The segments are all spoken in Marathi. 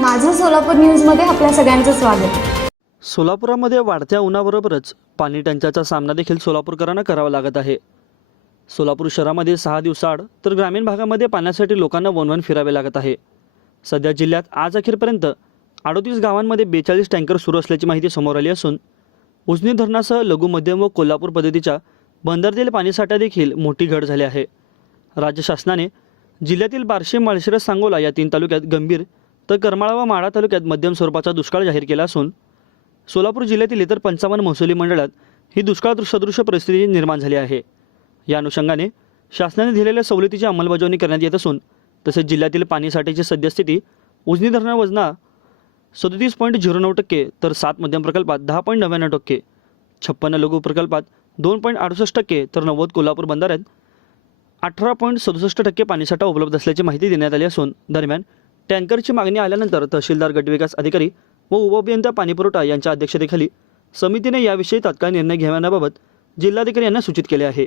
माझं सोलापूर न्यूजमध्ये आपल्या सगळ्यांचं स्वागत. सोलापुरामध्ये वाढत्या उन्हाबरोबरच पाणी टंचाईचा सामना देखील सोलापूरकरांना करावा लागत आहे. सोलापूर शहरामध्ये सहा दिवसाआड तर ग्रामीण भागामध्ये पाण्यासाठी लोकांना वनवन फिरावे लागत आहे. सध्या जिल्ह्यात आज अखेरपर्यंत अडोतीस गावांमध्ये बेचाळीस टँकर सुरू असल्याची माहिती समोर आली असून उजनी धरणासह लघु मध्यम व कोल्हापूर पद्धतीच्या बंदरतील पाणीसाठ्या देखील मोठी घट झाली आहे. राज्य शासनाने जिल्ह्यातील बार्शी माळशिरस सांगोला या तीन तालुक्यात गंभीर तर करमाळा व माढा तालुक्यात मध्यम स्वरूपाचा दुष्काळ जाहीर केला असून सोलापूर जिल्ह्यातील इतर पंचावन्न महसुली मंडळात ही दुष्काळ सदृश परिस्थिती निर्माण झाली आहे. या अनुषंगाने शासनाने दिलेल्या सवलतीची अंमलबजावणी करण्यात येत असून तसेच जिल्ह्यातील पाणीसाठ्याची सद्यस्थिती उजनी धरणा वजना सदतीस पॉईंट झिरो नऊ टक्के तर सात मध्यम प्रकल्पात दहा पॉईंट नव्याण्णव टक्के छप्पन्न लघु प्रकल्पात दोन पॉईंट अडुसष्ट टक्के तर नव्वद कोल्हापूर बंधाऱ्यात अठरा पॉईंट सदुसष्ट टक्के पाणीसाठा उपलब्ध असल्याची माहिती देण्यात आली असून दरम्यान टँकरची मागणी आल्यानंतर तहसीलदार गटविकास अधिकारी व उपअभियंता पाणीपुरवठा यांच्या अध्यक्षतेखाली समितीने याविषयी तात्काळ निर्णय घेण्याबाबत जिल्हाधिकारी यांना सूचित केले आहे.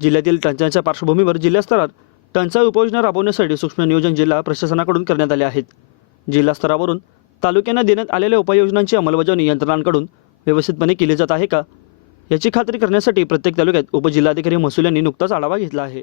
जिल्ह्यातील टंचाईच्या पार्श्वभूमीवर जिल्हास्तरात टंचाई उपयोजना राबवण्यासाठी सूक्ष्म नियोजन जिल्हा प्रशासनाकडून करण्यात आले आहेत. जिल्हा स्तरावरून तालुक्यांना देण्यात आलेल्या उपाययोजनांची अंमलबजावणी यंत्रणांकडून व्यवस्थितपणे केली जात आहे का? याची खात्री करण्यासाठी प्रत्येक तालुक्यात उपजिल्हाधिकारी महसूल यांनी नुकताच आढावा घेतला आहे.